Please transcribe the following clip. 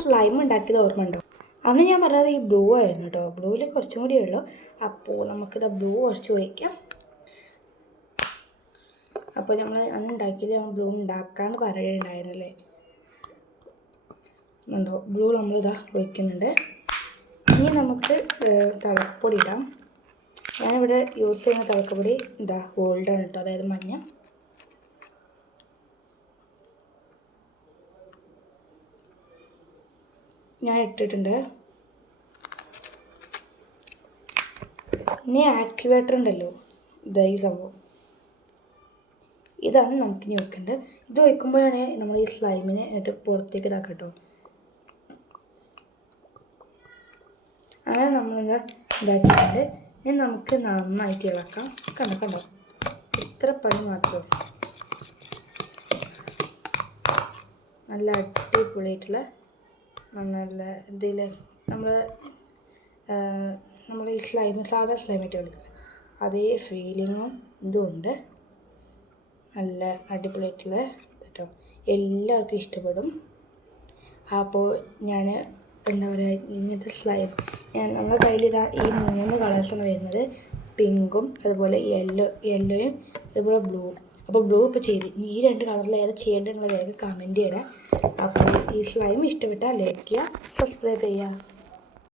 Slime ഉണ്ടാക്കിയത് ഓർമ്മ ഉണ്ടോ? അന്ന് ഞാൻ പറഞ്ഞത് ഈ ബ്ലൂ ആയിരുന്നു കേട്ടോ. ബ്ലൂവിൽ കുറച്ചും കൂടി ഉള്ളൂ. അപ്പോൾ നമുക്കിത് ബ്ലൂ കുറച്ച് ഒഴിക്കാം. അപ്പോൾ നമ്മൾ അന്ന് ഉണ്ടാക്കിയില്ല, നമ്മൾ ബ്ലൂ ഉണ്ടാക്കാമെന്ന് പറയുന്നുണ്ടായിരുന്നല്ലേ. ഉണ്ടോ ബ്ലൂ നമ്മളിതാ ഒഴിക്കുന്നുണ്ട്. ഇനി നമുക്ക് തിളക്കപ്പൊടി ഇടാം. ഞാനിവിടെ യൂസ് ചെയ്യുന്ന തിളക്കപ്പൊടി ഇതാ ഗോൾഡാണ് കേട്ടോ, അതായത് മഞ്ഞ. ഞാൻ ഇട്ടിട്ടുണ്ട്. ഇനി ആക്ടിവേറ്റർ ഉണ്ടല്ലോ, ഇതാ ഈ സംഭവം, ഇതാണ് നമുക്കിനി വെക്കേണ്ടത്. ഇത് വയ്ക്കുമ്പോഴാണ് നമ്മൾ ഈ സ്ലൈമിനെ പുറത്തേക്ക് ഇതാക്കാം കേട്ടോ. അങ്ങനെ നമ്മളിതാ ഇതാക്കിയിട്ടുണ്ട്. ഇനി നമുക്ക് നന്നായിട്ട് ഇളക്കാം. കണ്ടോ ഇത്ര പണി മാത്രമേ. നല്ല അടിപൊളിയായിട്ടുള്ള നല്ല ഇതിൽ നമ്മൾ ഈ സ്ലൈം സാധാ സ്ലൈമായിട്ട് കളിക്കില്ല, അതേ ഫീലിങ്ങും ഇതുമുണ്ട്. നല്ല അടിപൊളിയായിട്ടുള്ള കേട്ടോ, എല്ലാവർക്കും ഇഷ്ടപ്പെടും. അപ്പോൾ ഞാൻ എന്താ പറയുക, ഇങ്ങനത്തെ സ്ലൈം നമ്മുടെ കയ്യിൽ ഇതാ ഈ 3 കളേഴ്സാണ് വരുന്നത്. പിങ്കും അതുപോലെ യെല്ലോയും അതുപോലെ ബ്ലൂവും. അപ്പോൾ ബ്ലൂ ഇപ്പോൾ ചെയ്ത് ഈ 2 കളറിൽ ഏതാ ചെയ്യേണ്ടത് നിങ്ങൾ വേഗം കമൻറ്റ് ചെയ്യണം. അപ്പോൾ ഈ സ്ലൈം ഇഷ്ടപ്പെട്ടാൽ ലൈക്ക് ചെയ്യുക, സബ്സ്ക്രൈബ് ചെയ്യുക.